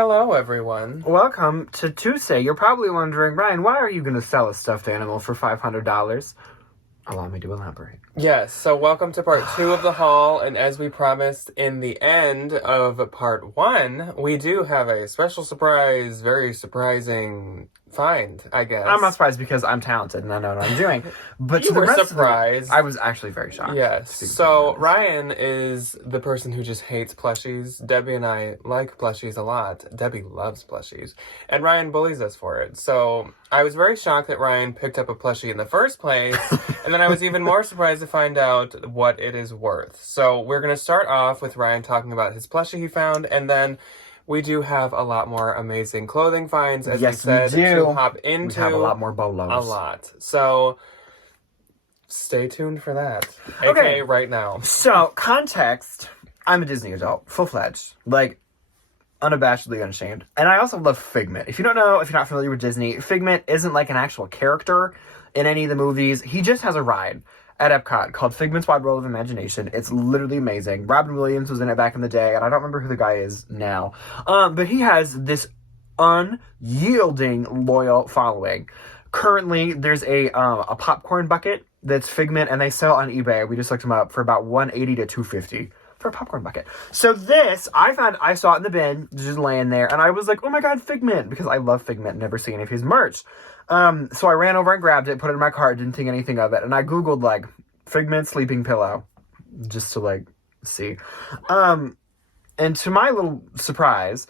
Hello, everyone. Welcome to Tuesday. You're probably wondering, Brian, why are you going to sell a stuffed animal for $500? Allow me to elaborate. Yes, so welcome to part 2 of the haul, and as we promised in the end of part 1, we do have a special surprise, very surprising find, I guess. I'm not surprised because I'm talented and I know what I'm doing. But You were surprised. I was actually very shocked. Yes, so Ryan is the person who just hates plushies. Debbie and I like plushies a lot. Debbie loves plushies, and Ryan bullies us for it. So I was very shocked that Ryan picked up a plushie in the first place, and then I was even more surprised to find out what it is worth. So we're going to start off with Ryan talking about his plushie he found, and then we do have a lot more amazing clothing finds, as Yes, we said, we do. to hop into. We have a lot more bolos. A lot. So stay tuned for that. Okay. AKA right now. So, context, I'm a Disney adult, full-fledged. Like, unabashedly unashamed. And I also love Figment. If you don't know, if you're not familiar with Disney, Figment isn't like an actual character in any of the movies. He just has a ride at Epcot called Figment's Wide World of Imagination. It's literally amazing. Robin Williams was in it back in the day, and I don't remember who the guy is now. But he has this unyielding, loyal following. Currently, there's a popcorn bucket that's Figment, and they sell on eBay. We just looked them up for about $180 to $250 for a popcorn bucket. So this, I saw it in the bin, just laying there, and I was like, oh my god, Figment, because I love Figment, never seen any of his merch. So I ran over and grabbed it, put it in my cart, didn't think anything of it, and I googled, like, Figment sleeping pillow, just to, like, see. And to my little surprise,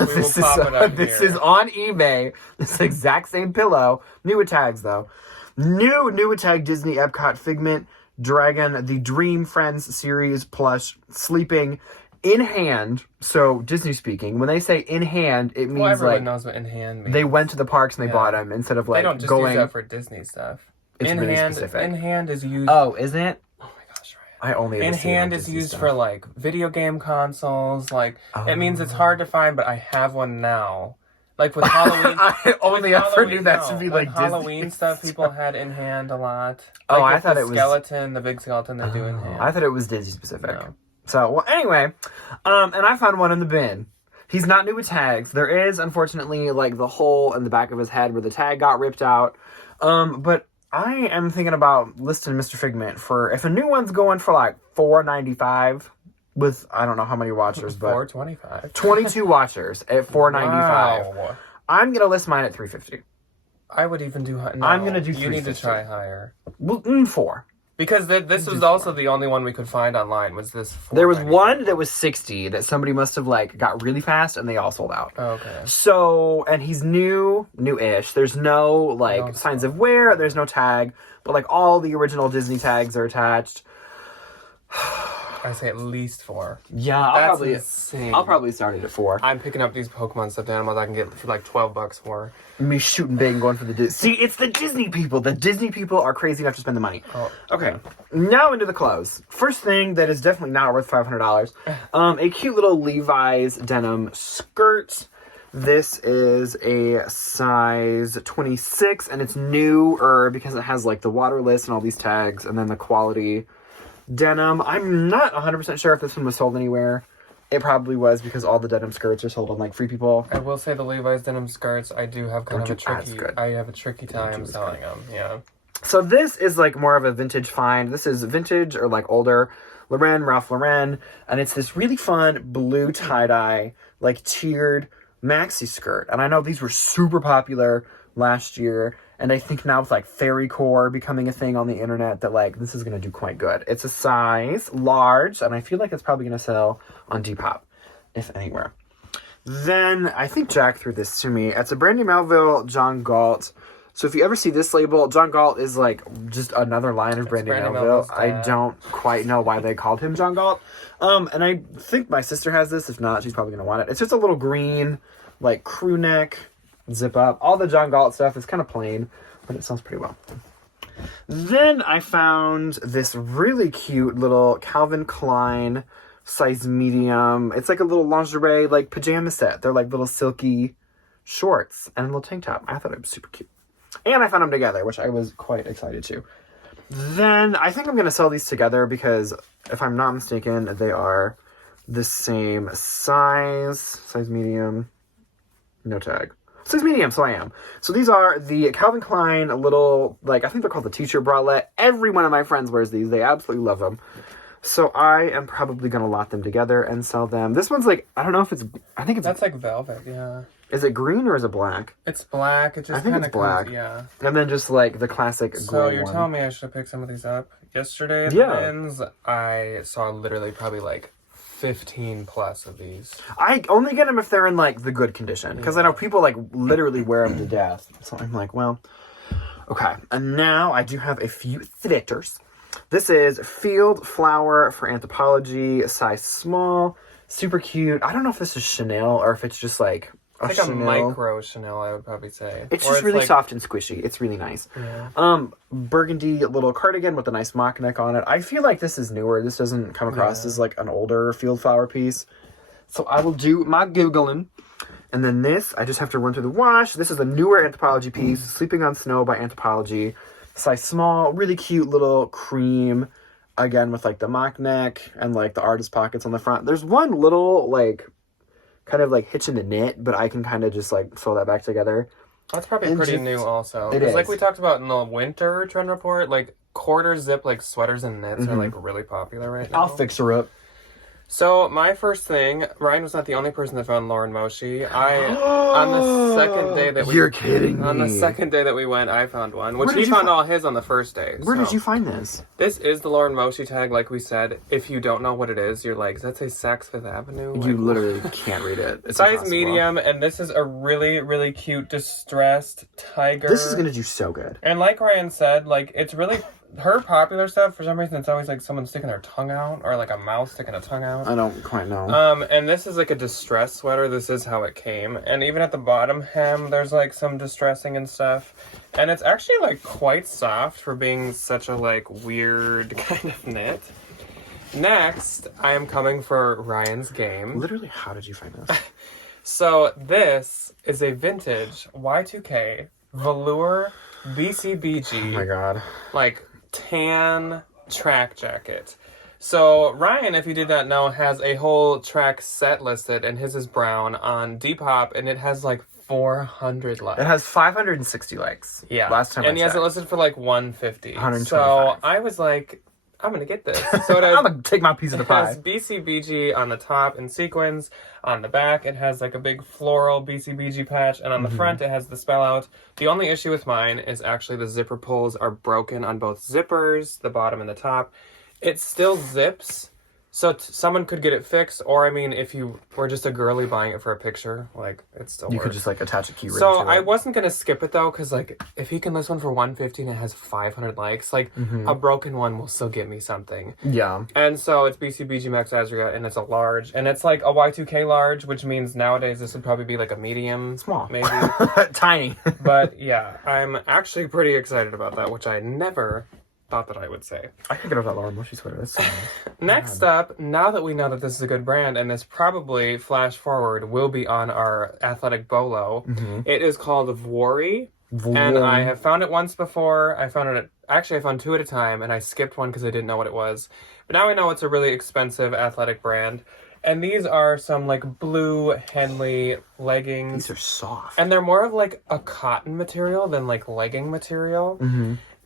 this is on eBay, this exact same pillow, new with tags, though. New with tag Disney Epcot Figment Dragon, the Dream Friends series plush, sleeping in hand. So Disney speaking, when they say in hand, it means everyone knows what in hand means. They went to the parks and they bought them instead of like they don't just going. use that for Disney stuff. It's in really hand, specific. In hand is used. Oh, isn't it? Oh my gosh, right. I only. In hand is used for like video game consoles. Like it means it's hard to find, but I have one now. Like with Halloween, I only ever knew that should be like Halloween Disney stuff. People had in hand a lot. Oh, like I thought it was skeleton, the big skeleton they do in hand. I thought it was Disney specific. No. So, well, anyway, and I found one in the bin. He's not new with tags. There is, unfortunately, like the hole in the back of his head where the tag got ripped out. But I am thinking about listing Mr. Figment for, if a new one's going for like $4.95 with, I don't know how many watchers, but $4.25. 22 watchers at $4.95. Wow. I'm gonna list mine at $3.50. I would even do. No, I'm gonna do. You need to try higher. Well, $4. Because this was also the only one we could find online. Was this? There was one that was $60 that somebody must have like got really fast and they all sold out. Oh, okay. So, and he's new-ish. There's no like signs of wear. There's no tag, but like all the original Disney tags are attached. I say at least $4. Yeah, insane. I'll probably start it at $4. I'm picking up these Pokemon stuffed animals I can get for like $12 for. Me shooting big and going for the Disney. See, it's the Disney people. The Disney people are crazy enough to spend the money. Oh, okay. Now into the clothes. First thing that is definitely not worth $500. A cute little Levi's denim skirt. This is a size 26, and it's newer because it has like the waterless and all these tags, and then the quality denim. I'm not 100% sure if this one was sold anywhere. It probably was because all the denim skirts are sold on like Free People. I will say the Levi's denim skirts, I do have kind of a tricky. I have a tricky time selling them. Yeah. So this is like more of a vintage find. This is vintage or like older Ralph Lauren, and it's this really fun blue tie-dye, like tiered maxi skirt. And I know these were super popular last year. And I think now with like fairy core becoming a thing on the internet that like this is going to do quite good. It's a size large, and I feel like it's probably going to sell on Depop, if anywhere. Then I think Jack threw this to me. It's a Brandy Melville John Galt. So if you ever see this label, John Galt is like just another line of Brandy Melville. I don't quite know why they called him John Galt. And I think my sister has this. If not, she's probably going to want it. It's just a little green, like crew neck. Zip up. All the John Galt stuff is kind of plain, but it sells pretty well. Then I found this really cute little Calvin Klein size medium. It's like a little lingerie, like pajama set. They're like little silky shorts and a little tank top. I thought it was super cute. And I found them together, which I was quite excited to. Then I think I'm going to sell these together because if I'm not mistaken, they are the same size medium, no tag. Size medium, so I am. So these are the Calvin Klein little, like, I think they're called the teacher bralette. Every one of my friends wears these. They absolutely love them. So I am probably going to lot them together and sell them. This one's like, I don't know if it's, I think it's... That's like velvet, yeah. Is it green or is it black? It's black. It just I think it's black. yeah. And then just like the classic gray So you're one. telling me I should have picked some of these up? Yesterday at the bins, I saw literally probably like 15 plus of these. I only get them if they're in like the good condition. Because I know people like literally wear them to death. So I'm like, well, okay. And now I do have a few thrifters. This is Field Flower for Anthropology, size small, super cute. I don't know if this is Chanel or if it's just like a It's like Chanel. a micro Chanel, I would probably say. It's Or just really like, soft and squishy. It's really nice. Yeah. Burgundy little cardigan with a nice mock neck on it. I feel like this is newer. This doesn't come across as like an older Field Flower piece. So I will do my Googling. And then this, I just have to run through the wash. This is a newer Anthropology piece, Sleeping on Snow by Anthropology. Size small, really cute little cream. Again, with like the mock neck and like the artist pockets on the front. There's one little like kind of like hitch in the knit, but I can kind of just like sew that back together. That's probably And pretty just- new also. it Because is. like we talked about in the winter trend report, like quarter zip like sweaters and knits are like really popular right now. I'll fix her up. So my first thing, Ryan was not the only person that found Lauren Moshi. On the second day that we You're kidding me. On the second day that we went, I found one, which Where he did you found fi- all his on the first day. Where did so. you find this? This is the Lauren Moshi tag, like we said. If you don't know what it is, you're like, does that say Saks Fifth Avenue? You Like, literally can't read it. It's size impossible. medium, and this is a really, really cute distressed tiger. This is gonna do so good. And like Ryan said, like, it's really... Her popular stuff, for some reason, it's always like someone sticking their tongue out, or like a mouse sticking a tongue out. I don't quite know. And this is like a distressed sweater. This is how it came. And even at the bottom hem, there's like some distressing and stuff. And it's actually like quite soft for being such a like weird kind of knit. Next, I am coming for Ryan's game. Literally, how did you find this? So this is a vintage Y2K velour BCBG. Oh my god. Like tan track jacket. So Ryan, if you did not know, has a whole track set listed, and his is brown on Depop, and it has like 400 likes. It has 560 likes. Yeah. Last time and he I has it checked. listed for like 150. 125. So I was like, I'm gonna get this. So it has, I'm gonna take my piece of the it has pie. BCBG on the top in sequins. On the back, it has like a big floral BCBG patch, and on the front, it has the spell out. The only issue with mine is actually the zipper pulls are broken on both zippers, the bottom and the top. It still zips, so someone could get it fixed, or I mean, if you were just a girly buying it for a picture, like, it still You works. could just like attach a key ring So to I it. wasn't gonna skip it though, because like if he can list one for 150 and it has 500 likes, like a broken one will still get me something. Yeah. And so it's BCBG Max Azria, and it's a large, and it's like a Y2K large, which means nowadays this would probably be like a medium, Small. maybe. Tiny. But yeah, I'm actually pretty excited about that, which I never thought that I would say. I could get over that Laura Moshi sweater. That's so nice. Next up, now that we know that this is a good brand, and this probably, flash forward, will be on our athletic bolo, it is called Vwori. And I have found it once before. I found I found two at a time, and I skipped one because I didn't know what it was. But now I know it's a really expensive athletic brand. And these are some like blue Henley leggings. These are soft. And they're more of like a cotton material than like legging material.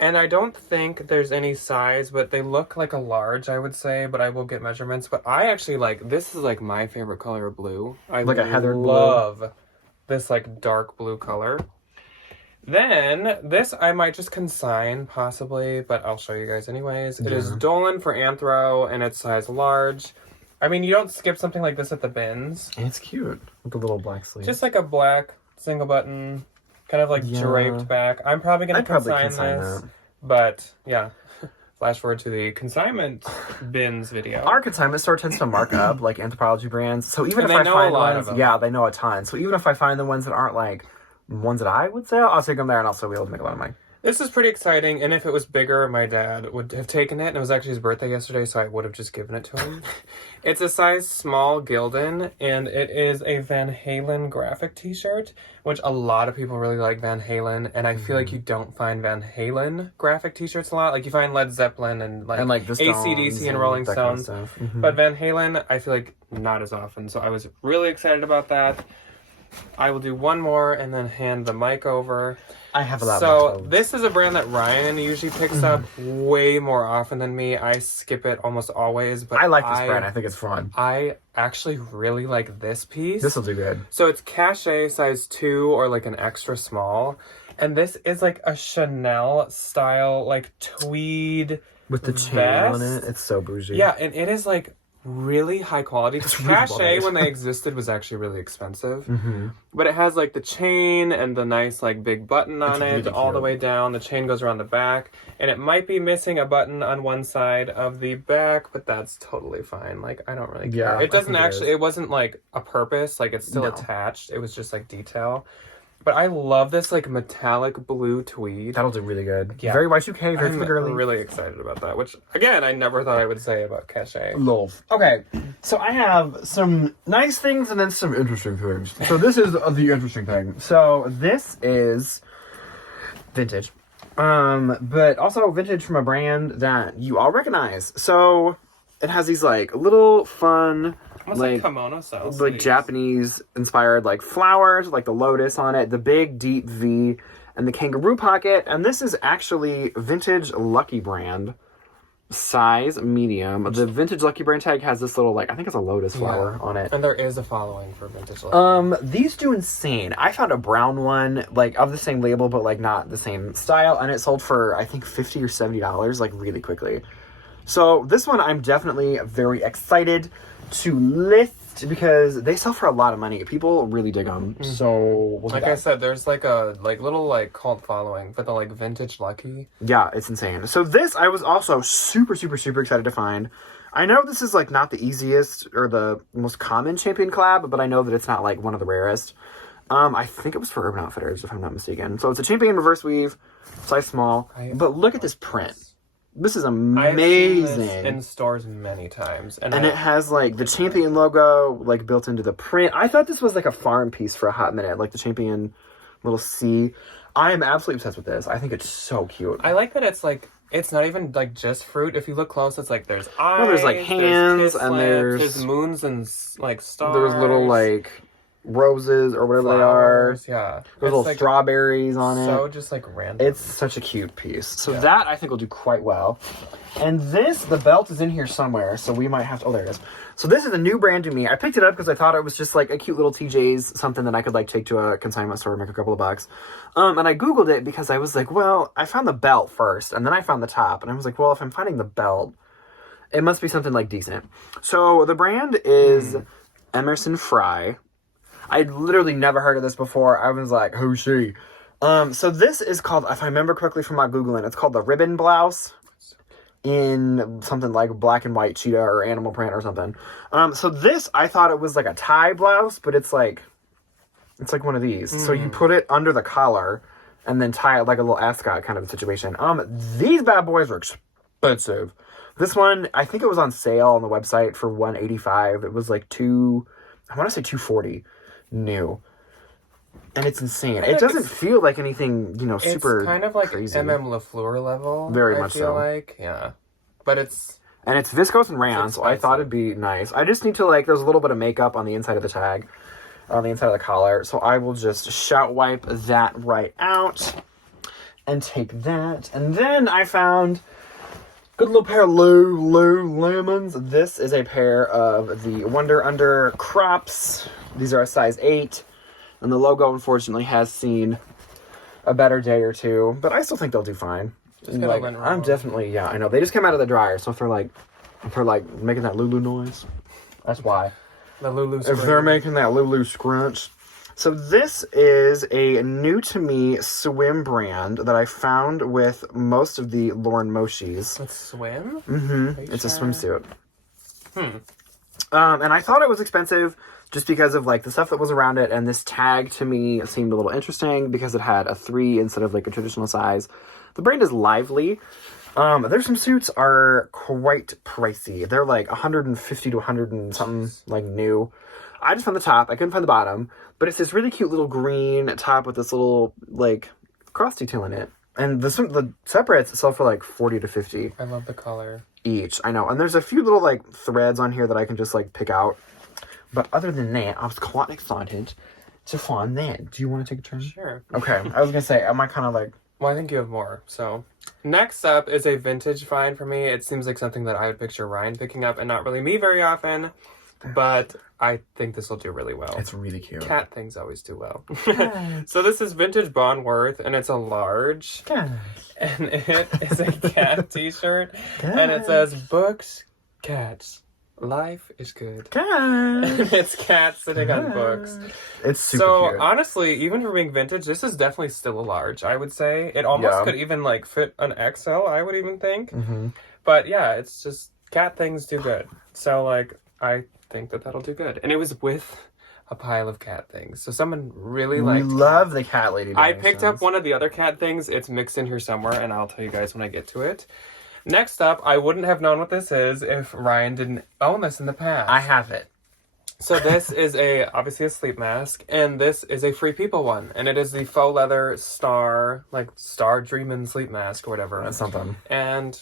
And I don't think there's any size, but they look like a large, I would say, but I will get measurements. But I actually this is like my favorite color of blue. I Like a heathered blue? love this like dark blue color. Then this I might just consign possibly, but I'll show you guys anyways. It is Dolan for Anthro, and it's size large. I mean, you don't skip something like this at the bins. And it's cute. With the little black sleeve. Just like a black single button, kind of like draped back. I'm probably going I'd to probably consign this. that. But yeah, flash forward to the consignment bins video. Our consignment store tends to mark up like Anthropology brands. So even And if they I know find a lot ones, of them. yeah, they know a ton. So even if I find the ones that aren't like ones that I would sell, I'll take them there and I'll still be able to make a lot of money. This is pretty exciting, and if it was bigger, my dad would have taken it, and it was actually his birthday yesterday, so I would have just given it to him. It's a size small Gildan, and it is a Van Halen graphic t-shirt, which a lot of people really like Van Halen, and I feel like you don't find Van Halen graphic t-shirts a lot. Like, you find Led Zeppelin and like the AC/DC and Rolling that kind of Stones, stuff. Mm-hmm. but Van Halen, I feel like not as often, so I was really excited about that. I will do one more and then hand the mic over. I have a lot So this is a brand that Ryan usually picks up way more often than me. I skip it almost always, but I like this brand. I think it's fun. I actually really like this piece. This will do good. So it's cachet size 2 or like an extra small. And this is like a Chanel style, like tweed With the chain vest. on it. It's so bougie. Yeah, and it is like really high quality. It's Because really well cachet, made. when they existed, was actually really expensive. Mm-hmm. But it has like the chain and the nice like big button on It's it really all the cute. way down. The chain goes around the back, and it might be missing a button on one side of the back, but that's totally fine. Like, I don't really care. Yeah, It doesn't I think it actually, is. it wasn't like a purpose. Like, it's still No. attached. It was just like detail. But I love this like metallic blue tweed. That'll do really good. Yeah. Very Y2K, very I'm girly. really excited about that, which again I never thought I would say about cachet. Love. Okay, so I have some nice things and then some interesting things. So this is the interesting thing. So this is vintage. But also vintage from a brand that you all recognize. So it has these like little fun Almost like kimono style like sleeves. Japanese inspired like flowers, like the lotus on it, the big deep V, and the kangaroo pocket. And this is actually vintage Lucky Brand, size medium. The vintage Lucky Brand tag has this little like, I think it's a lotus flower on it. And there is a following for vintage Lucky. These do insane. I found a brown one like of the same label but like not the same style, and it sold for I think $50 or $70 like really quickly. So this one I'm definitely very excited to list because they sell for a lot of money. People really dig them. So we'll do Like that. I said, there's like a little like cult following for the like vintage Lucky. Yeah, it's insane. So this I was also super excited to find. I know this is like not the easiest or the most common Champion collab, but I know that it's not like one of the rarest. I think it was for Urban Outfitters if I'm not mistaken. So it's a Champion reverse weave, size small. But look at this print. This is I've seen amazing. this in stores many times, and it has like the Champion logo like built into the print. I thought this was like a farm piece for a hot minute, like the Champion little C. I am absolutely obsessed with this. I think it's so cute. I like that it's like it's not even like just fruit. If you look close, it's like there's eyes, Well, there's, like, hands, there's kiss and lips, there's moons and like stars. There's little like roses or whatever they are. flowers. Yeah, There's It's, little like, strawberries on it. So just like random. It's such a cute piece. So that I think will do quite well. And this, the belt is in here somewhere, so we might have to... Oh, there it is. So this is a new brand to me. I picked it up because I thought it was just like a cute little TJ's, something that I could like take to a consignment store and make a couple of bucks. And I Googled it because I was like, well, I found the belt first, and then I found the top. And I was like, well, if I'm finding the belt, it must be something like decent. So the brand is Emerson Fry. I'd literally never heard of this before. I was like, who's she? So this is called, if I remember correctly from my Googling, it's called the ribbon blouse in something like black and white cheetah or animal print or something. So this, I thought it was like a tie blouse, but it's like one of these. So you put it under the collar and then tie it like a little ascot kind of a situation. These bad boys are expensive. This one, I think it was on sale on the website for $185. It was like I want to say $240 new. And it's insane. It doesn't feel like anything, super It's kind of like crazy. MM LaFleur level. Very I much feel so. like, yeah. But it's... And it's viscose and rayon, so I thought it'd be nice. I just need to, there's a little bit of makeup on the inside of the tag, on the inside of the collar, so I will just shout wipe that right out and take that. And then I found good little pair of Lululemons. This is a pair of the Wonder Under Crops. These are a size 8, and the logo, unfortunately, has seen a better day or two, but I still think they'll do fine. Just gotta lint I'm roll. definitely, I know. They just came out of the dryer, so if they're making that Lulu noise, that's why. The Lulu If spring. they're making that Lulu scrunch. So this is a new-to-me swim brand that I found with most of the Lauren Moshis. With swim? Mm-hmm. It's a sure? swimsuit. And I thought it was expensive just because of like the stuff that was around it, and this tag to me seemed a little interesting because it had a 3 instead of like a traditional size. The brand is Lively. Their swimsuits are quite pricey. They're like 150 to 100 and something, like new. I just found the top. I couldn't find the bottom, but it's this really cute little green top with this little like cross detail in it. And the separates sell for like 40 to 50. I love the color. Each. I know. And there's a few little like threads on here that I can just like pick out. But other than that, I was quite excited to find that. Do you want to take a turn? Sure. Okay. I was going to say, am I kind of like... Well, I think you have more. So next up is a vintage find for me. It seems like something that I would picture Ryan picking up and not really me very often. But I think this will do really well. It's really cute. Cat things always do well. Cat. So this is vintage Bonworth, and it's a large. Cat. And it is a cat t-shirt. And it says, books, cats, life is good. Cat. And it's cats sitting on books. It's super cute. Honestly, even for being vintage, this is definitely still a large, I would say. It almost could even like fit an XL, I would even think. Mm-hmm. But yeah, it's just cat things do good. So like, I think that that'll do good. And it was with a pile of cat things. So someone really liked We love the cat lady. I picked up one of the other cat things. It's mixed in here somewhere, and I'll tell you guys when I get to it. Next up, I wouldn't have known what this is if Ryan didn't own this in the past. I have it. So this is obviously a sleep mask, and this is a Free People one. And it is the faux leather Star Dreamin' sleep mask or whatever. That's something. And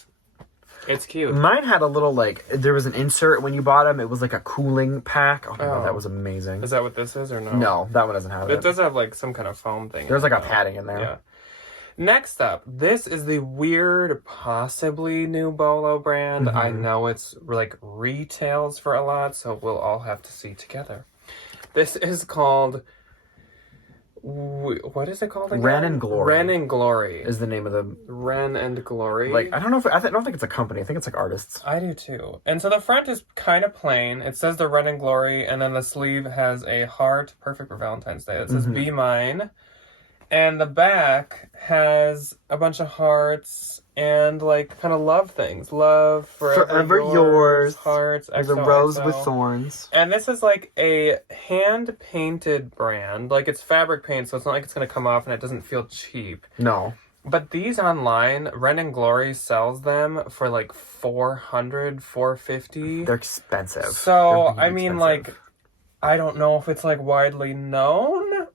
it's cute. Mine had a little, like, there was an insert when you bought them. It was like a cooling pack. Oh my god, that was amazing. Is that what this is or no? No, that one doesn't have it. It does have, like, some kind of foam thing. There's, like, a padding in there. Yeah. Next up, this is the weird, possibly new Bolo brand. Mm-hmm. I know it's, like, retails for a lot, so we'll all have to see together. This is called... What is it called again? Ren and Glory. Ren and Glory. Is the name of the... Ren and Glory. Like, I don't know if... I don't think it's a company. I think it's, like, artists. I do, too. And so the front is kind of plain. It says the Ren and Glory, and then the sleeve has a heart. Perfect for Valentine's Day. It says, Be Mine. And the back has a bunch of hearts and, like, kind of love things. Love, forever yours. Hearts, There's a XOXO. rose with thorns. And this is, like, a hand-painted brand. Like, it's fabric paint, so it's not like it's going to come off and it doesn't feel cheap. No. But these online, Ren and Glory sells them for, like, $400, $450. They're expensive. So, They're I mean, expensive. like, I don't know if it's, like, widely known,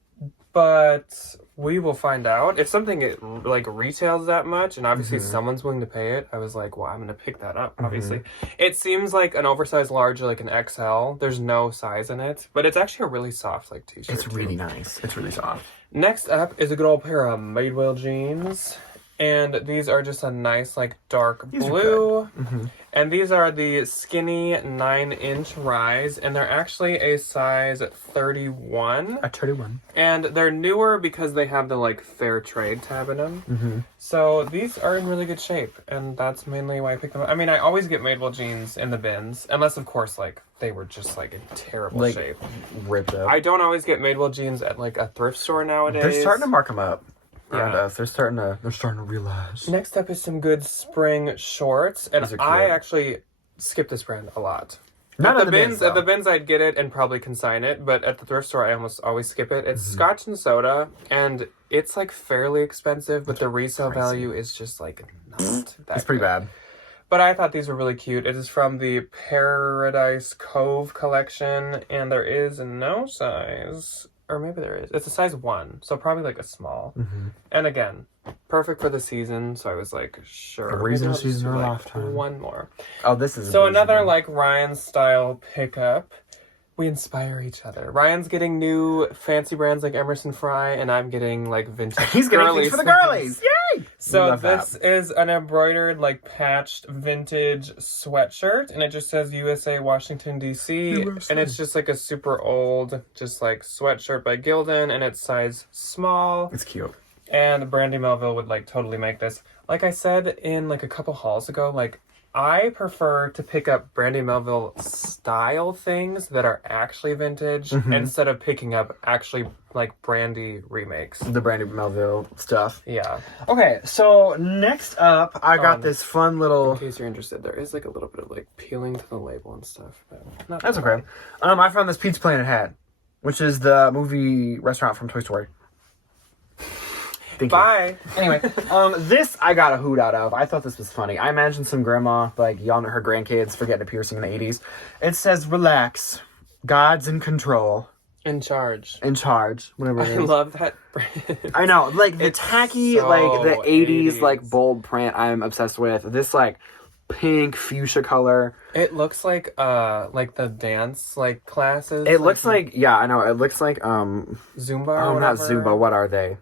but we will find out. If something, like, retails that much, and obviously someone's willing to pay it, I was like, well, I'm going to pick that up, obviously. It seems like an oversized large, or like an XL. There's no size in it, but it's actually a really soft, like, t-shirt. It's really nice. It's really soft. Next up is a good old pair of Madewell jeans. And these are just a nice, like, dark blue. And these are the skinny 9-inch rise. And they're actually a size 31. A 31. And they're newer because they have the, like, fair trade tab in them. So these are in really good shape. And that's mainly why I picked them up. I mean, I always get Madewell jeans in the bins. Unless, of course, like, they were just, like, in terrible shape. Ripped up. I don't always get Madewell jeans at, like, a thrift store nowadays. They're starting to mark them up. Around Yeah. us. They're starting to realize. Next up is some good spring shorts, and I actually skip this brand a lot. Not at the bins. At the bins, I'd get it and probably consign it, but at the thrift store, I almost always skip it. It's Scotch and soda, and it's like fairly expensive, but the resale value is just like not that. It's pretty bad. But I thought these were really cute. It is from the Paradise Cove collection, and there is no size. Or maybe there is. It's a size 1, so probably like a small. And again, perfect for the season, so I was like, sure. A reason maybe I'll season just do, or like, lifetime. one more. Oh, this is So another like Ryan style pickup. We inspire each other. Ryan's getting new fancy brands like Emerson Fry, and I'm getting like vintage. He's getting things for the girlies. Yay! So this is an embroidered, like, patched vintage sweatshirt, and it just says USA Washington, D.C., and it's just, like, a super old, just, like, sweatshirt by Gildan, and it's size small. It's cute. And Brandy Melville would, like, totally make this. Like I said in, like, a couple hauls ago, like, I prefer to pick up Brandy Melville style things that are actually vintage instead of picking up actually like Brandy remakes. The Brandy Melville stuff. Yeah. Okay, so next up, I got this fun little... In case you're interested, there is like a little bit of like peeling to the label and stuff. But not That's okay. I found this Pizza Planet hat, which is the movie restaurant from Toy Story. Bye. Anyway, this I got a hoot out of. I thought this was funny. I imagine some grandma, like, yelling at her grandkids for getting a piercing in the 80s. It says, relax. God's in control. In charge. In charge. Whatever it is. I love that. I know. Like, the It's tacky, so like, the 80s, 80s. like, bold print I'm obsessed with. This, like, pink fuchsia color. It looks like the dance, like, classes. It looks like, yeah, I know. It looks like, Zumba or oh, not whatever. Zumba. What are they?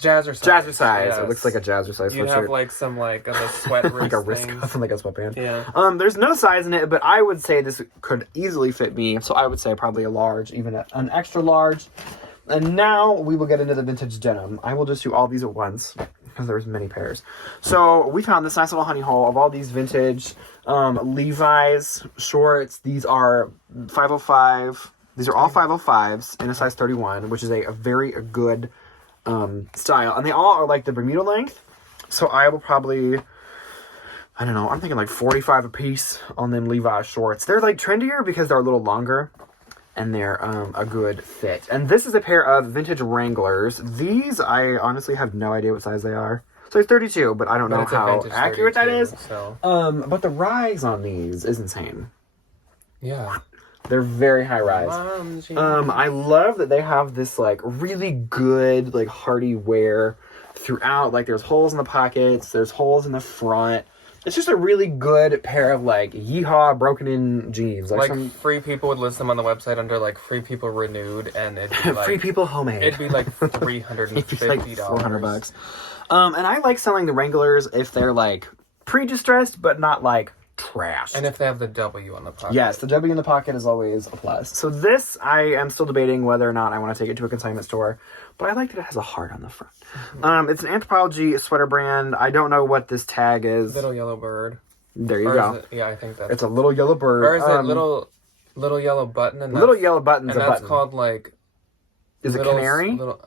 Jazzercise. Jazzercise. Yes. It looks like a jazzercise You sweatshirt. have like some like a sweat wrist like a wrist thing. cuff and like a sweatband. Yeah. There's no size in it, but I would say this could easily fit me. So I would say probably a large, even an extra large. And now we will get into the vintage denim. I will just do all these at once because there's many pairs. So we found this nice little honey hole of all these vintage Levi's shorts. These are 505. These are all 505s in a size 31, which is a very good style, and they all are like the Bermuda length, so I will probably, I don't know, I'm thinking like 45 a piece on them Levi's shorts. They're like trendier because they're a little longer and they're a good fit. And this is a pair of vintage Wranglers. These I honestly have no idea what size they are. So it's 32, but I don't know how accurate that is. So. But the rise on these is insane. Yeah. They're very high rise. I love that they have this like really good like hardy wear throughout. Like there's holes in the pockets, there's holes in the front. It's just a really good pair of like yeehaw broken in jeans. Like Free People would list them on the website under like Free People Renewed, and it'd be like Free People homemade. It'd be like $350. It'd be like $400. And I like selling the Wranglers if they're like pre-distressed but not like trash. And if they have the W on the pocket. Yes, the W in the pocket is always a plus. So this, I am still debating whether or not I want to take it to a consignment store, but I like that it has a heart on the front. It's an Anthropologie sweater brand. I don't know what this tag is. Little Yellow Bird. There you go. Yeah, I think that's... It's a little yellow bird. Or is it little yellow button? And little yellow button's and a that's button. called like... Is it canary? I don't know.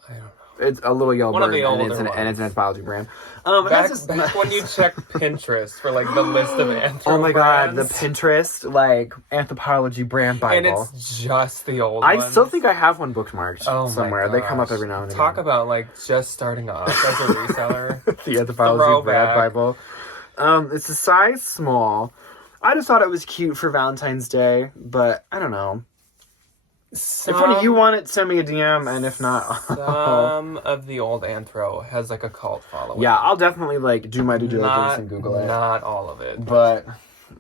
It's a little yellow One bird, of the older and it's an ones. Anthropologie brand. Back when you check Pinterest for like the list of Anthro Oh my god, the brands, Pinterest like Anthropologie brand Bible. and it's just the old I ones. still think I have one bookmarked somewhere. My They come up gosh. every now and again. Talk about like just starting off as a reseller. The Anthropologie brand Bible. It's a size small. I just thought it was cute for Valentine's Day, but I don't know. If one of you want it, send me a DM, and if not... Some of the old Anthro has like a cult following. Yeah, I'll definitely like do my due diligence and Google it. Not all of it. But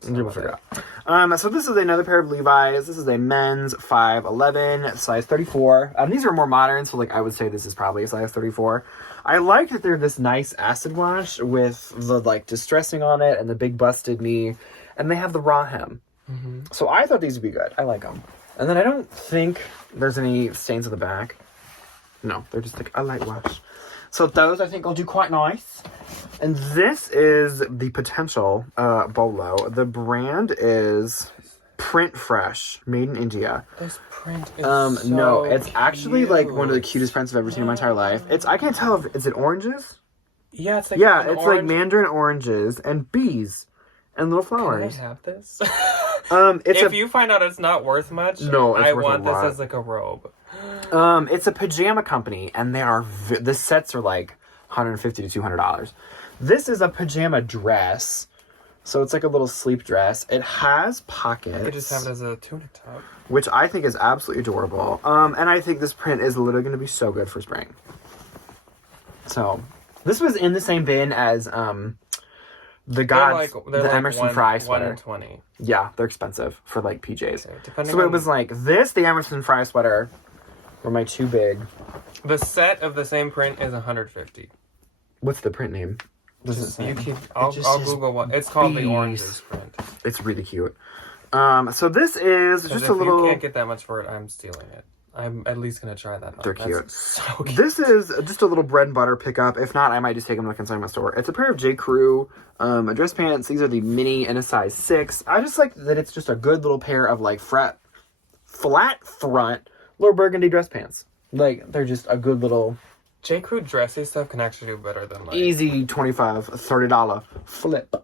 you'll figure it out. So this is another pair of Levi's. This is a men's 5'11", size 34. These are more modern, so like I would say this is probably a size 34. I like that they're this nice acid wash with the like distressing on it and the big busted knee, and they have the raw hem. Mm-hmm. So I thought these would be good. I like them. And then I don't think there's any stains on the back. No, they're just like a light wash. So those I think will do quite nice. And this is the Potential Bolo. The brand is Print Fresh, made in India. This print is so no, it's actually cute. like one of the cutest prints I've ever seen in my entire life. I can't tell if is it oranges? Yeah, it's like it's like mandarin oranges and bees and little flowers. Can I have this? If you find out it's not worth much, no, it's I worth want a this lot. as like a robe. It's a pajama company, and they are the sets are like $150 to $200. This is a pajama dress, so it's like a little sleep dress. It has pockets. I could just have it as a tunic top, which I think is absolutely adorable. And I think this print is literally going to be so good for spring. So this was in the same bin as the Emerson Fry sweater. $120. Yeah, they're expensive for like PJs. Okay, so it was like this, the Emerson Fry sweater, were my two big. The set of the same print is $150. What's the print name? I'll Google one. It's called the Oranges print. It's really cute. So this is just a little. If you can't get that much for it, I'm stealing it. I'm at least gonna try that. They're cute. That's so cute. This is just a little bread and butter pickup. If not, I might just take them to a consignment store. It's a pair of J. Crew dress pants. These are the mini in a size 6. I just like that it's just a good little pair of like flat front little burgundy dress pants. Like, they're just a good little... J. Crew dressy stuff can actually do better than like... easy $25, $30 flip.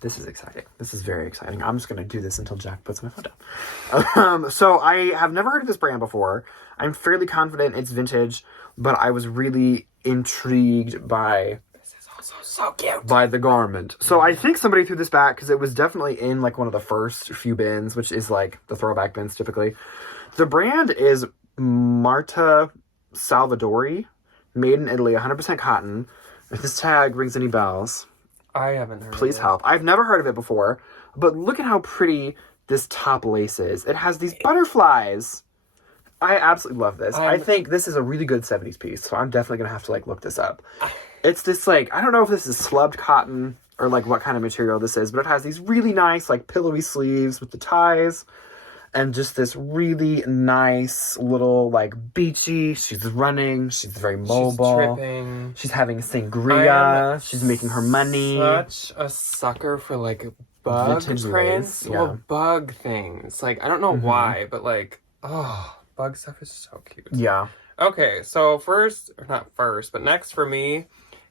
This is exciting. This is very exciting. I'm just going to do this until Jack puts my foot down. So I have never heard of this brand before. I'm fairly confident it's vintage, but I was really intrigued by... This is also so cute. By the garment. So I think somebody threw this back because it was definitely in like one of the first few bins, which is like the throwback bins typically. The brand is Marta Salvadori, made in Italy, 100% cotton. If this tag rings any bells... I haven't heard Please of it. help. I've never heard of it before, but look at how pretty this top lace is. It has these butterflies. I absolutely love this. I think this is a really good 70s piece, so I'm definitely going to have to, like, look this up. It's this, like, I don't know if this is slubbed cotton or, like, what kind of material this is, but it has these really nice, like, pillowy sleeves with the ties and just this really nice little, like, beachy. She's running. She's very mobile. She's tripping. She's having sangria. She's making her money. Such a sucker for, like, bug Vintage prints. lace, yeah. Well, bug things. Like, I don't know why, but, like, bug stuff is so cute. Yeah. Okay, so next for me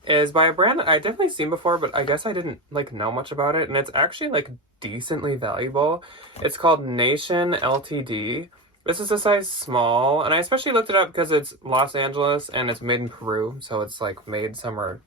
is by a brand that I definitely seen before, but I guess I didn't, like, know much about it, and it's actually, like, decently valuable. It's called Nation Ltd. This is a size small, and I especially looked it up because it's Los Angeles, and it's made in Peru, so it's, like, made somewhere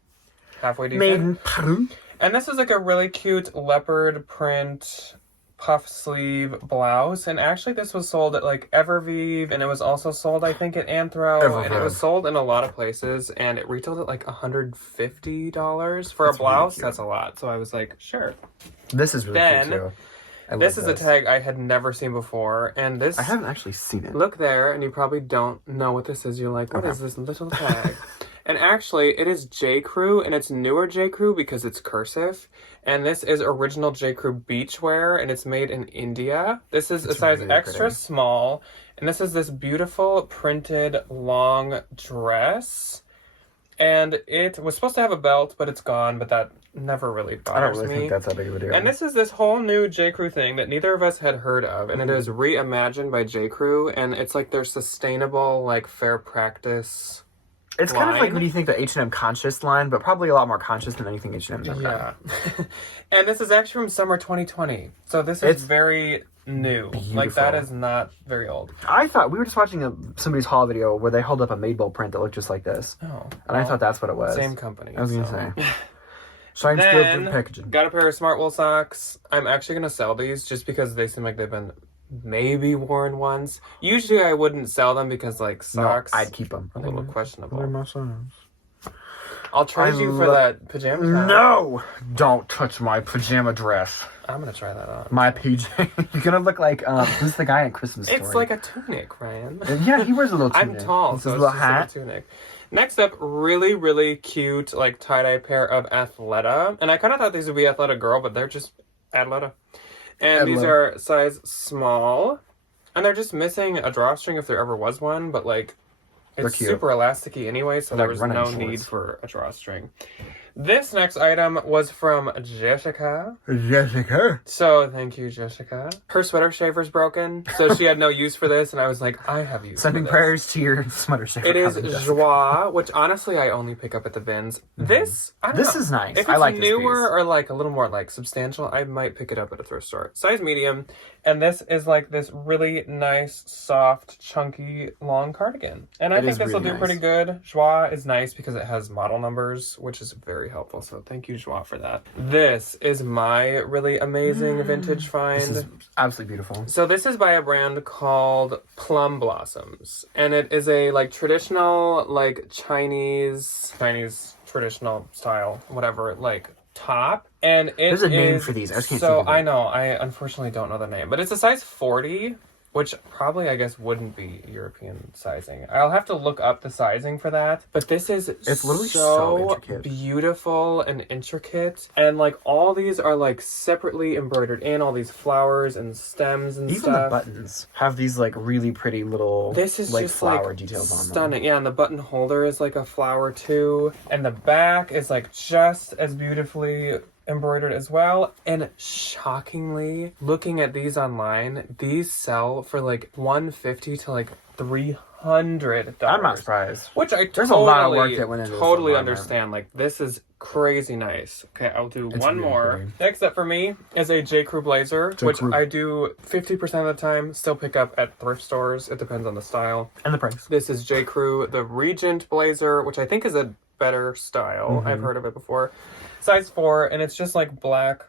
halfway decent. Made in Peru. And this is, like, a really cute leopard print puff sleeve blouse, and actually this was sold at like Evervive, and it was also sold I think at Anthro, and it was sold in a lot of places, and it retailed at like $150 for a blouse. Really, that's a lot. So I was like, sure. This is really cute too. This is a tag I had never seen before, and this I haven't actually seen it. Look there, and you probably don't know what this is. You're like, what is this little tag? And actually, it is J. Crew, and it's newer J. Crew because it's cursive. And this is original J. Crew beachwear, and it's made in India. This is a size really extra small, and this is this beautiful printed long dress. And it was supposed to have a belt, but it's gone, but that never really bothers me. I don't really think that's that big of a deal. And this is this whole new J. Crew thing that neither of us had heard of, and it is reimagined by J. Crew, and it's like their sustainable, like, fair practice... It's kind of like when you think the H&M conscious line, but probably a lot more conscious than anything H&M's ever done. Yeah. And this is actually from summer 2020. So this is very new. Beautiful. Like, that is not very old. I thought, we were just watching somebody's haul video where they held up a Madewell print that looked just like this. Oh. And I thought that's what it was. Same company. I was going to say. Shine then, packaging. Got a pair of Smart Wool socks. I'm actually going to sell these just because they seem like they've been... maybe worn once. Usually I wouldn't sell them because, like, socks... No, I'd keep them. A little questionable. They're my socks. I'll trade you for that pajama top. No! Don't touch my pajama dress. I'm gonna try that on. My PJ. You're gonna look like, who's the guy in Christmas Story? It's like a tunic, Ryan. Yeah, he wears a little tunic. I'm tall, so it's just like a tunic. Next up, really, really cute, like, tie-dye pair of Athleta. And I kind of thought these would be Athleta Girl, but they're just Athleta. And these are size small, and they're just missing a drawstring if there ever was one, but, like, it's super elasticy anyway, so there was no need for a drawstring. This next item was from Jessica. Jessica? So, thank you, Jessica. Her sweater shaver's broken, so she had no use for this, and I was like, I have use Sending for this. prayers to your sweater shaver. It is Joie, which honestly I only pick up at the bins. This, I don't know. This is nice. If it's I like this newer piece. or like a little more like substantial, I might pick it up at a thrift store. Size medium, and this is like this really nice, soft, chunky, long cardigan. And I think this will do pretty good. Joie is nice because it has model numbers, which is very helpful. So thank you, Joie, for that. This is my really amazing vintage find. This is absolutely beautiful. So this is by a brand called Plum Blossoms, and it is a like traditional like Chinese traditional style, whatever, like top. And it There's a name for these. I just can't think of it. I know. I unfortunately don't know the name, but it's a size 40. which probably, I guess, wouldn't be European sizing. I'll have to look up the sizing for that. But this is It's literally so intricate. Beautiful and intricate. And, like, all these are, like, separately embroidered in, all these flowers and stems and Even stuff. the buttons have these, like, really pretty little, this is like, just, flower like, details on them. stunning. Yeah, and the button holder is, like, a flower, too. And the back is, like, just as beautifully embroidered as well. And shockingly, looking at these online, these sell for like $150 to like $300. I'm not surprised. Which There's a lot of work that went into this totally online, understand. Like, this is crazy nice. Okay, I'll do one really more. pretty. Next up for me is a J. Crew blazer, which I do 50% of the time still pick up at thrift stores. It depends on the style And the price. This is J. Crew, the Regent blazer, which I think is a better style. I've heard of it before. Size 4, and it's just like black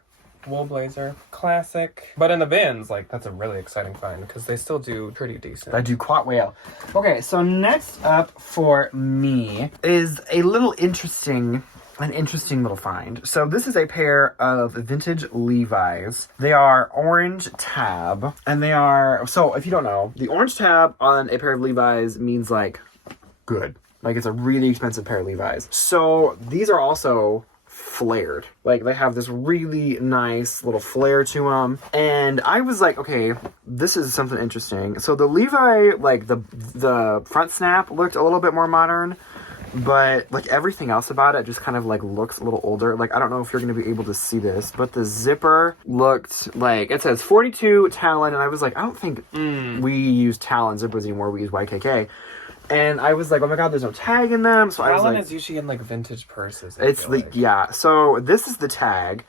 wool blazer. Classic. But in the bins, like, that's a really exciting find because they still do pretty decent. I do quite well. Okay, so next up for me is a little interesting little find. So this is a pair of vintage Levi's. They are orange tab, and they are, so if you don't know, the orange tab on a pair of Levi's means like good. Like, it's a really expensive pair of Levi's. So these are also flared. Like, they have this really nice little flare to them. And I was like, okay, this is something interesting. So the Levi, like, the front snap looked a little bit more modern, but like everything else about it just kind of like looks a little older. Like, I don't know if you're going to be able to see this, but the zipper looked like, it says 42 Talon, and I was like, I don't think we use Talon zippers anymore. We use YKK. And I was like, oh my god, there's no tag in them. So I was like, is usually in like vintage purses. it's the, yeah. So this is the tag.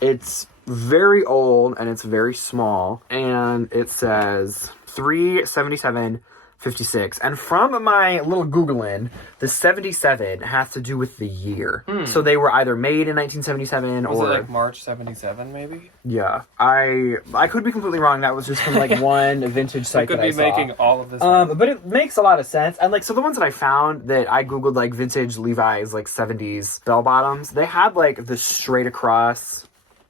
It's very old and it's very small. And it says 377.56. And from my little Googling, the 77 has to do with the year. So they were either made in 1977 Was or... it like March 77 maybe? Yeah. I could be completely wrong. That was just from like one vintage site that I saw. Could be making all of this up. But it makes a lot of sense. And like, so the ones that I found that I Googled, like vintage Levi's, like 70s bell bottoms, they had like the straight across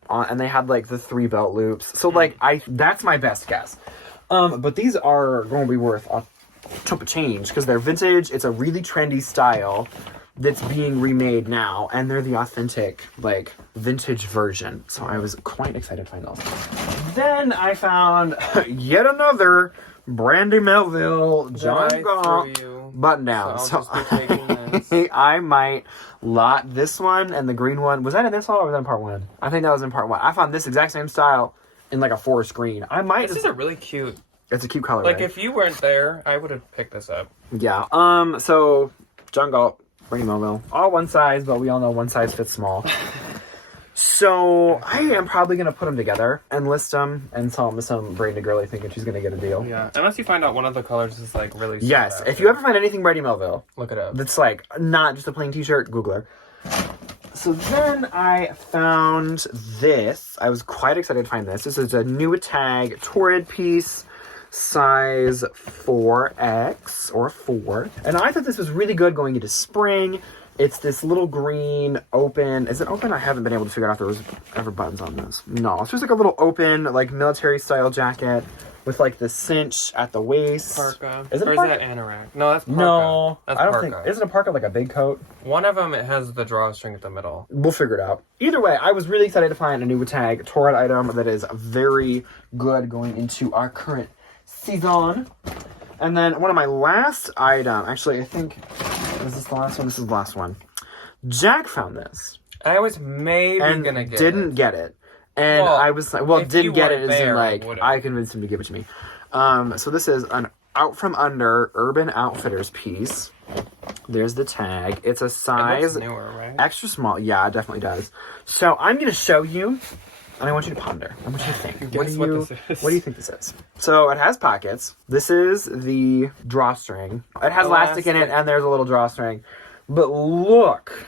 and they had like the 3 belt loops. So like, that's my best guess. But these are going to be worth a chunk of change because they're vintage. It's a really trendy style that's being remade now, and they're the authentic, like, vintage version. So I was quite excited to find those. Then I found yet another Brandy Melville John Galt button down. So I'll just be taking this. I might lot this one and the green one. Was that in this one or was that in part 1? I think that was in part 1. I found this exact same style in like a forest green. I might. This is a really cute. It's a cute color. Like, if you weren't there, I would have picked this up. Yeah. So John Galt, Brandy Melville, all one size, but we all know one size fits small. So I am probably gonna put them together and list them and sell them to some Brandy girly thinking she's gonna get a deal. Yeah. Unless you find out one of the colors is like really. Yes. If you ever find anything Brandy Melville, look it up. that's like not just a plain T-shirt, Google her. So then I found this. I was quite excited to find this. This is a new tag Torrid piece, size 4X or 4. And I thought this was really good going into spring. It's this little green open. Is it open? I haven't been able to figure out if there was ever buttons on this. No, it's just like a little open, like military style jacket with like the cinch at the waist. Parka. Is it or a parka? Is that anorak? No, that's parka. No, that's I don't parka. think. Isn't a parka like a big coat? One of them, it has the drawstring at the middle. We'll figure it out. Either way, I was really excited to find a new tag Torrid item that is very good going into our current season. And then one of my last item, actually, I think, is this the last one? This is the last one. Jack found this. I was maybe gonna get didn't it. get it. And Well, I was like, well, if didn't you get it weren't as in there, like, would've. I convinced him to give it to me. So this is an Out From Under Urban Outfitters piece. There's the tag. It's a It size looks newer, right? extra small. Yeah, it definitely does. So I'm going to show you, and I want you to ponder. I want you to think. Guess what this is. What do you think this is? So it has pockets. This is the drawstring. It has elastic in it, and there's a little drawstring. But look.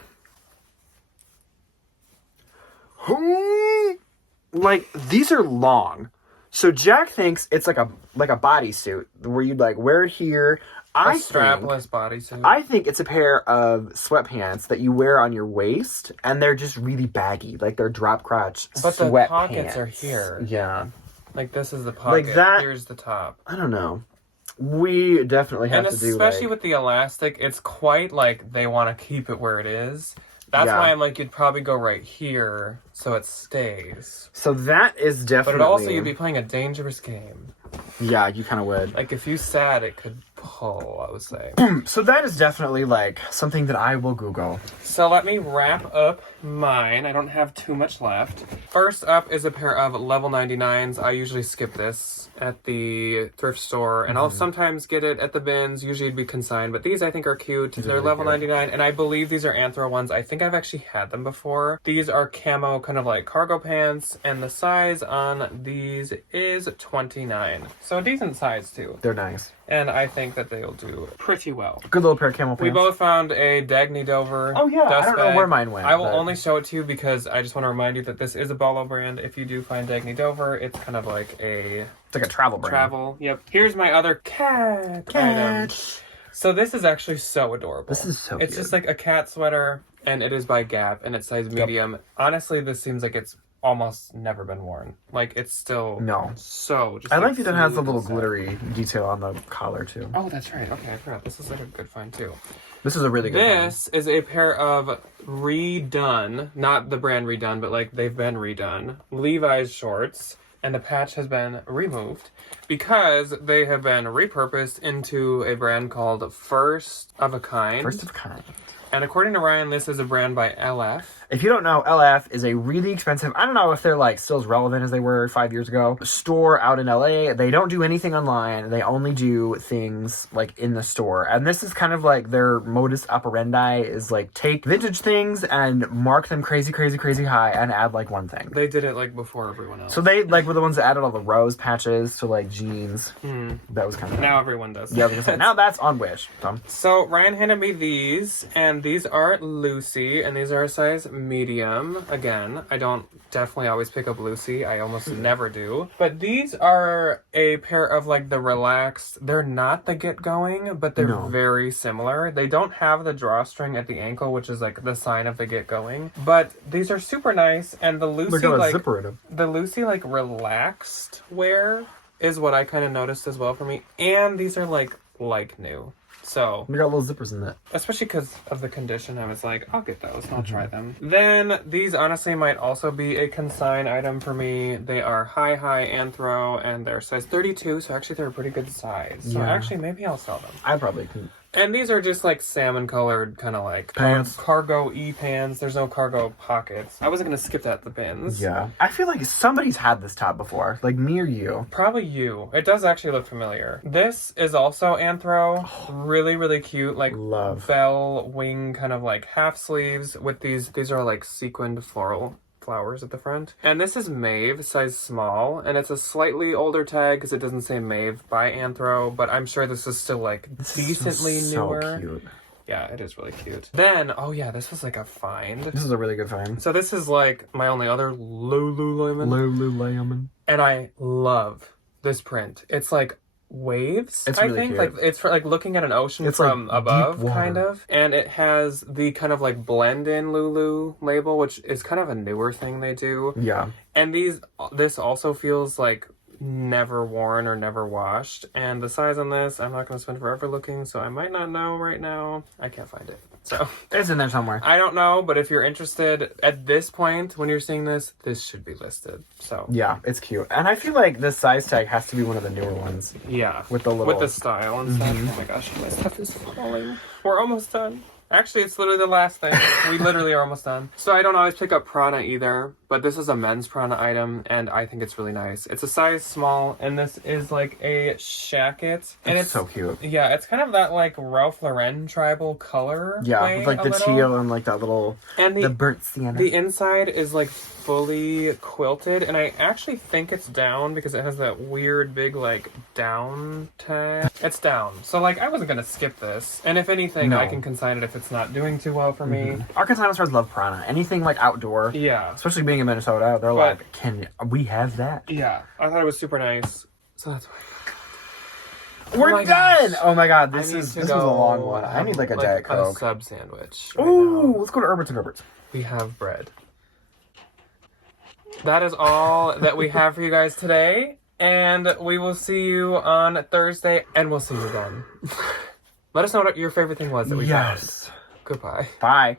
Like, these are long. So Jack thinks it's like a bodysuit where you'd like wear it here. A strapless bodysuit. I think it's a pair of sweatpants that you wear on your waist, and they're just really baggy, like they're drop crotch But sweatpants. the pockets are here. Yeah. Like, this is the pocket. Like that. Here's the top. I don't know. We definitely have to do, especially like... with the elastic, it's quite like they want to keep it where it is. That's why I'm like, you'd probably go right here so it stays. So that is definitely... But it also, you'd be playing a dangerous game. Yeah, you kind of would. Like, if you sat, it could pull, I would say. So that is definitely, like, something that I will Google. So let me wrap up mine. I don't have too much left. First up is a pair of level 99s. I usually skip this at the thrift store, and I'll sometimes get it at the bins. Usually it'd be consigned, but these I think are cute. They're really level 99, and I believe these are Anthro ones. I think I've actually had them before. These are camo, kind of like cargo pants, and the size on these is 29. So a decent size, too. They're nice. And I think that they'll do pretty well. Good little pair of camel pants. We both found a Dagny Dover. Oh, yeah. I don't know where mine went. I will only show it to you because I just want to remind you that this is a Bolo brand. If you do find Dagny Dover, it's kind of like a... It's like a travel brand. Travel, yep. Here's my other cat item. So this is actually so adorable. This is so It's cute. just like a cat sweater, and it is by Gap, and it's size medium. Honestly, this seems like it's almost never been worn. Like, it's still so just I like that it has the smooth little and soft. glittery detail on the collar, too. Oh, that's right. Okay, I forgot. This is like a good find, too. This is a really good This is a pair of redone, not the brand redone, but like they've been redone, Levi's shorts. And the patch has been removed because they have been repurposed into a brand called First of a Kind. First of a Kind. And according to Ryan, this is a brand by LF. If you don't know, LF is a really expensive, I don't know if they're like still as relevant as they were 5 years ago, store out in LA. They don't do anything online. They only do things like in the store. And this is kind of like their modus operandi is like take vintage things and mark them crazy, crazy, crazy high and add like one thing. They did it like before everyone else. So they like were the ones that added all the rose patches to like jeans. That was kind of... Now everyone does. Yeah, I was gonna say, now that's on Wish. So Ryan handed me these, and these are Lucy, and these are a size medium. Again, I don't definitely always pick up Lucy. I almost never do. But these are a pair of like the relaxed. They're not the get going, but they're very similar. They don't have the drawstring at the ankle, which is like the sign of the get going. But these are super nice, and the Lucy like zipper in them. The Lucy like relaxed wear is what I kind of noticed as well for me. And these are like new. So we got little zippers in that. Especially because of the condition, I was like, I'll get those. I'll try them. Then these honestly might also be a consign item for me. They are high Anthro, and they're size 32, so actually they're a pretty good size. So actually, maybe I'll sell them. I probably could. And these are just like salmon colored, kind of like pants. Cargo pants. There's no cargo pockets. I wasn't gonna skip that at the bins. Yeah. I feel like somebody's had this top before, like me or you. Probably you. It does actually look familiar. This is also Anthro. Really, really cute. Like Love. bell wing kind of like half sleeves with these are like sequined floral flowers at the front. And this is Maeve, size small, and it's a slightly older tag because it doesn't say Maeve by Anthro, but I'm sure this is still like decently newer. So cute. Yeah, it is really cute. Then, oh yeah, this was like a find. This is a really good find. So this is like my only other Lululemon. Lululemon. And I love this print. It's like waves, it's really cute. Like it's for like looking at an ocean it's from like above, kind of. And it has the kind of like blend-in Lulu label, which is kind of a newer thing they do. Yeah. And this also feels like never worn or never washed. And the size on this, I'm not going to spend forever looking, so I might not know right now. I can't find it. So it's in there somewhere. I don't know, but if you're interested at this point when you're seeing this should be listed. So yeah, it's cute. And I feel like this size tag has to be one of the newer ones. Yeah. With the style and stuff. Oh my gosh, my stuff is falling. We're almost done. Actually, it's literally the last thing. We literally are almost done. So I don't always pick up Prana either, but this is a men's Prana item, and I think it's really nice. It's a size small, and this is like a shacket. And it's so cute. Yeah, it's kind of that like Ralph Lauren tribal color. Yeah, with like the teal and like that little, and the burnt sienna. The inside is like fully quilted, and I actually think it's down because it has that weird big like down tag. It's down. So like I wasn't gonna skip this. And if anything, I can consign it if it's not doing too well for me. Our consignment stores love Prana. Anything like outdoor. Yeah. Especially being in Minnesota, they're like, can we have that? Yeah. I thought it was super nice. So that's why. We're done! Oh my god, this was a long one. I need like a Diet Coke. A sub sandwich. Ooh, let's go to Herbert's and Herbert's. We have bread. That is all that we have for you guys today. And we will see you on Thursday, and we'll see you then. Let us know what your favorite thing was that we found. Goodbye. Bye.